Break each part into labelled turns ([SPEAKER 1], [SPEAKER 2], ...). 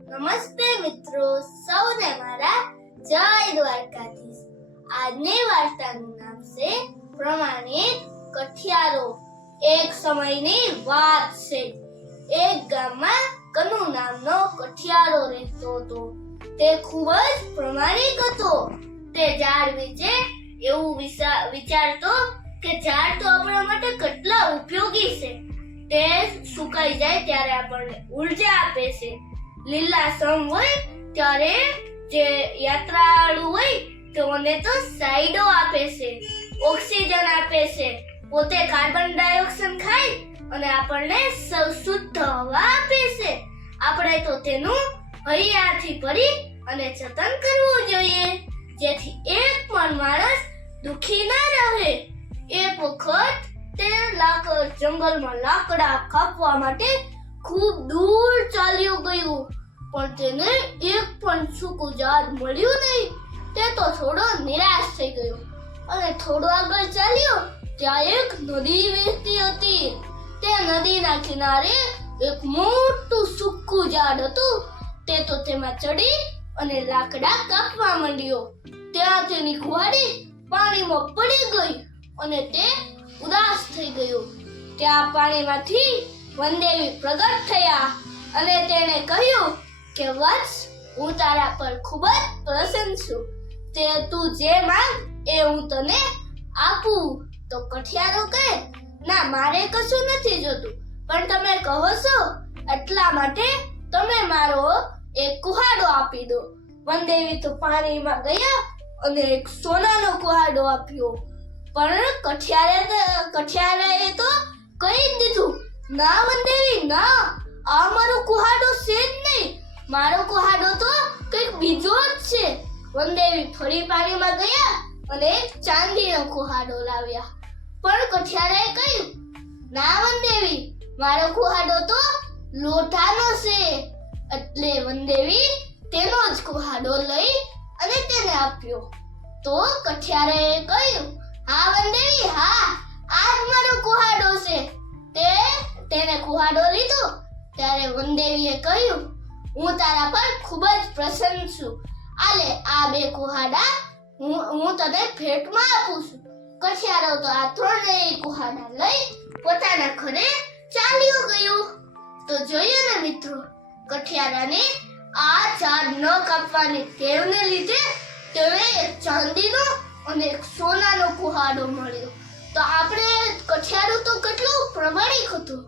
[SPEAKER 1] નમસ્તે મિત્રો, સૌને મારા જય દ્વારકાધીશ. આજની વાર્તાનું નામ છે પ્રમાણિત કઠિયારો. એક સમયની વાત છે. એક ગામમાં કનુ નામનો કઠિયારો રહેતો હતો. તે ખૂબ જ પ્રમાણિક હતો. તે ઝાડ વિશે એવું વિચારતો કે ઝાડ તો આપણા માટે કેટલા ઉપયોગી છે. તે સુકાઈ જાય ત્યારે આપણને ઊર્જા આપે છે. લીલાસમ હોય, ત્યારે જે યાત્રાળુ હોય તેઓને તો સાઈડો આપે છે, ઓક્સિજન આપે છે. પોતે કાર્બન ડાયોક્સાઇડ ખાય અને આપણને શુદ્ધ હવા આપે છે. આપણે તો તેનું હૈયાથી ભરી અને જતન કરવું જોઈએ, જેથી એક પણ માણસ દુખી ના રહે. એક વખત તે લાક જંગલમાં લાકડા કાપવા માટે ખૂબ દૂર ચાલ્યું ગયું. પણ તેને એક પણ સૂકું ઝાડ મળ્યું નહીં. તે તો થોડો નિરાશ થઈ ગયો. અને થોડો આગળ ચાલ્યો, ત્યાં એક નદી વહેતી હતી. તે નદીના કિનારે એક મોટું સૂકું ઝાડ હતું. તે તો તેમાં ચડી અને લાકડા કાપવા માંડ્યો. ત્યાં તેની કુહાડી પાણીમાં પડી ગઈ અને તે ઉદાસ થઈ ગયો. ત્યાં પાણીમાંથી વનદેવી પ્રગટ થયા અને તેણે કહ્યું કે વત્સ, હું તારા પર ખૂબ જ પ્રસન્ન છું. તે તું જે માંગ એ હું તને આપું. તો કઠિયારો કહે, ના, મારે કશું નથી જોતું. પણ તમે કહો છો, એટલા માટે તમે મારો એક કુહાડો આપી દો. વનદેવી તો પાણીમાં ગયા અને એક સોનાનો કુહાડો આપ્યો. પણ કઠિયારે કઠિયારાએ તો કહી દીધું, ના, વનદેવી, ના, આ મારો કુહાડો છે જ મારો કુહાડો તો કંઈક બીજો જ છે. વનદેવી ફરી પાણીમાં ગયા અને ચાંદીનો કુહાડો લાવ્યા. પણ કઠિયારાએ કહ્યું, ના વનદેવી મારો કુહાડો તો લોટાનો છે. એટલે વનદેવી તેનો જ કુહાડો લઈ અને તેને આપ્યો. તો કઠિયારાએ કહ્યું, હા વનદેવી હા, આ જ મારો કુહાડો છે. તે તેને કુહાડો લીધો. ત્યારે વનદેવીએ કહ્યું હું તારા પર ખૂબ જ પ્રસન્ન છું. આલે, આ બે કુહાડા હું હું તને ભેટમાં આપું છું. કઠિયારો તો આ ત્રણેય કુહાડા લઈ પોતાના ઘરે ચાલ્યો ગયો. તો જોયું ને મિત્રો, કઠિયારાને આ ઝાડ ન કાપવાની ટેવને લીધે તેણે એક ચાંદીનો અને એક સોનાનો કુહાડો મળ્યો. તો આપણે કઠિયારું તો કેટલું પ્રમાણિક હતું?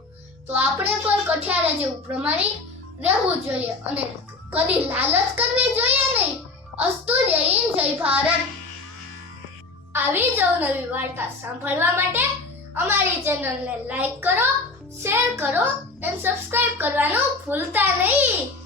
[SPEAKER 1] તો આપણે પણ કઠિયારા જેવું પ્રમાણિક રહેવું જોઈએ અને કદી લાલચ કરવી જોઈએ નહીં. અસ્તુ જય હિન્દ, જય ભારત. આવી જ નવી વાર્તા સાંભળવા માટે અમારી ચેનલને લાઈક કરો શેર કરો અને સબસ્ક્રાઇબ કરવાનું ભૂલતા નહીં.